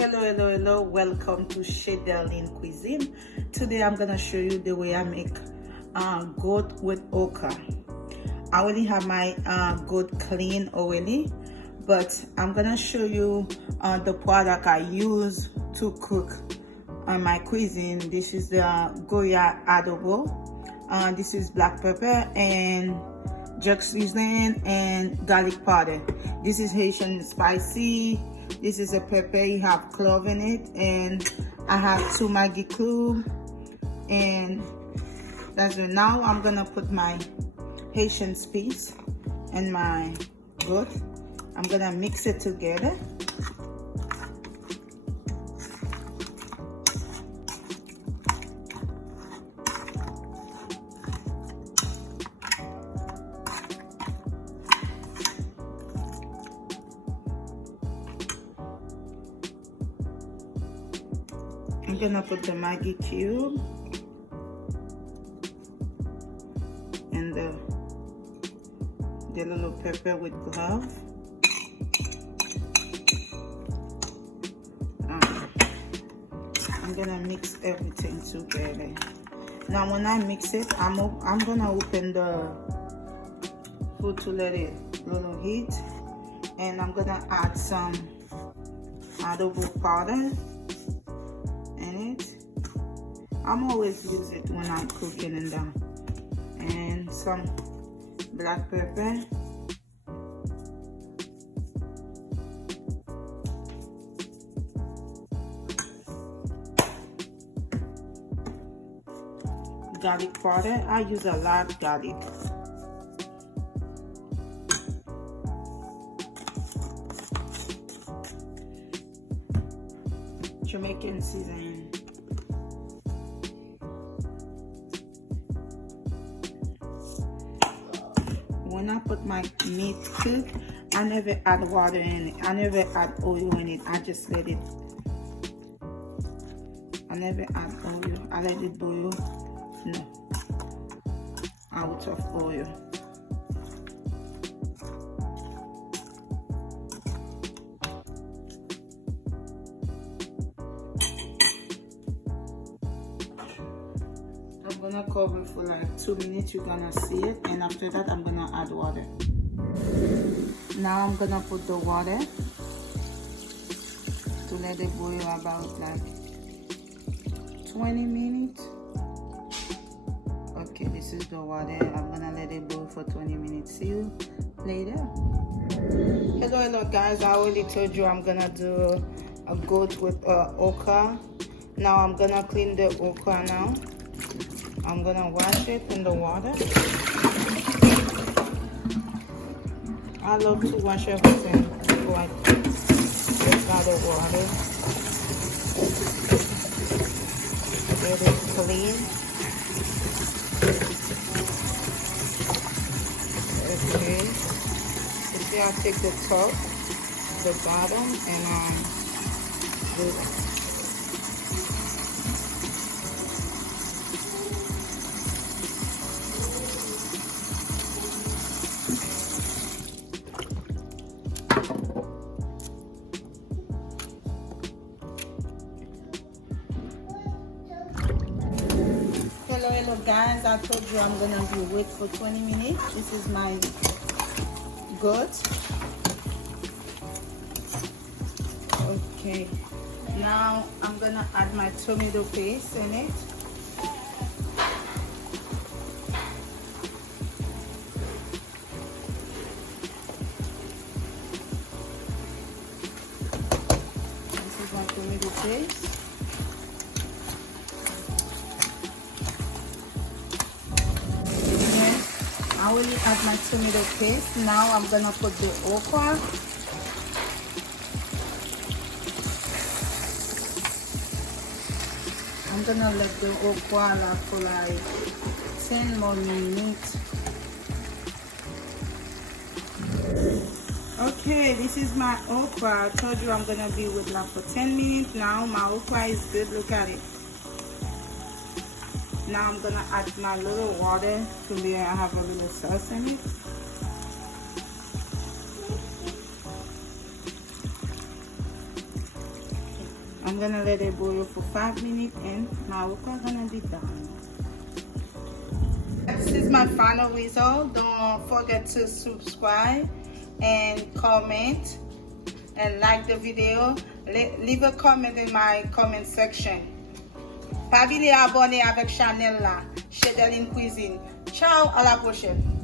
Hello, welcome to Chez Darlene Cuisine. Today I'm gonna show you the way I make goat with okra. I already have my goat clean already, but I'm gonna show you the product I use to cook my cuisine. This is the Goya adobo. This is black pepper and jerk seasoning and garlic powder. This is Haitian spicy. This is a pepper, you have clove in it, and I have 2 Maggi cube, and that's it. Now I'm gonna put my Haitian spice and my goat. I'm gonna mix it together. I'm gonna put the Maggi cube and the little pepper with clove. I'm gonna mix everything together. Now when I mix it, I'm gonna open the food to let it little heat, and I'm gonna add some adobo powder. I'm always use it when I'm cooking and some black pepper, garlic powder. I use a lot of garlic. Jamaican seasoning. When I put my meat cook, I never add water in it. I never add oil in it. I just let it. I never add oil. I let it boil. No, out of oil. I'm gonna cover for like 2 minutes. You're gonna see it, and after that I'm gonna add water. Now I'm gonna put the water to let it boil about like 20 minutes. Okay, this is the water. I'm gonna let it boil for 20 minutes. See you later. Hello guys, I already told you I'm gonna do a goat with okra. Now I'm gonna clean the okra now. I'm gonna wash it in the water. I love to wash everything like without the water. Get it clean. Okay. You see, I take the top, the bottom, and do it. Hello guys, I told you I'm gonna be wait for 20 minutes. This is my goat. Okay, now I'm gonna add my tomato paste in it. This is my tomato paste. I already add my tomato paste. Now I'm gonna put the okra. I'm gonna let the okra for like 10 more minutes. Okay, this is my okra. I told you I'm gonna be with like for 10 minutes. Now my okra is good. Look at it. Now I'm gonna add my little water to be I have a little sauce in it. I'm gonna let it boil for 5 minutes and my okra gonna be done. This is my final result. Don't forget to subscribe and comment and like the video. Leave a comment in my comment section. Pas oublier abonner avec channel là, Chedaline Cuisine. Ciao, à la prochaine.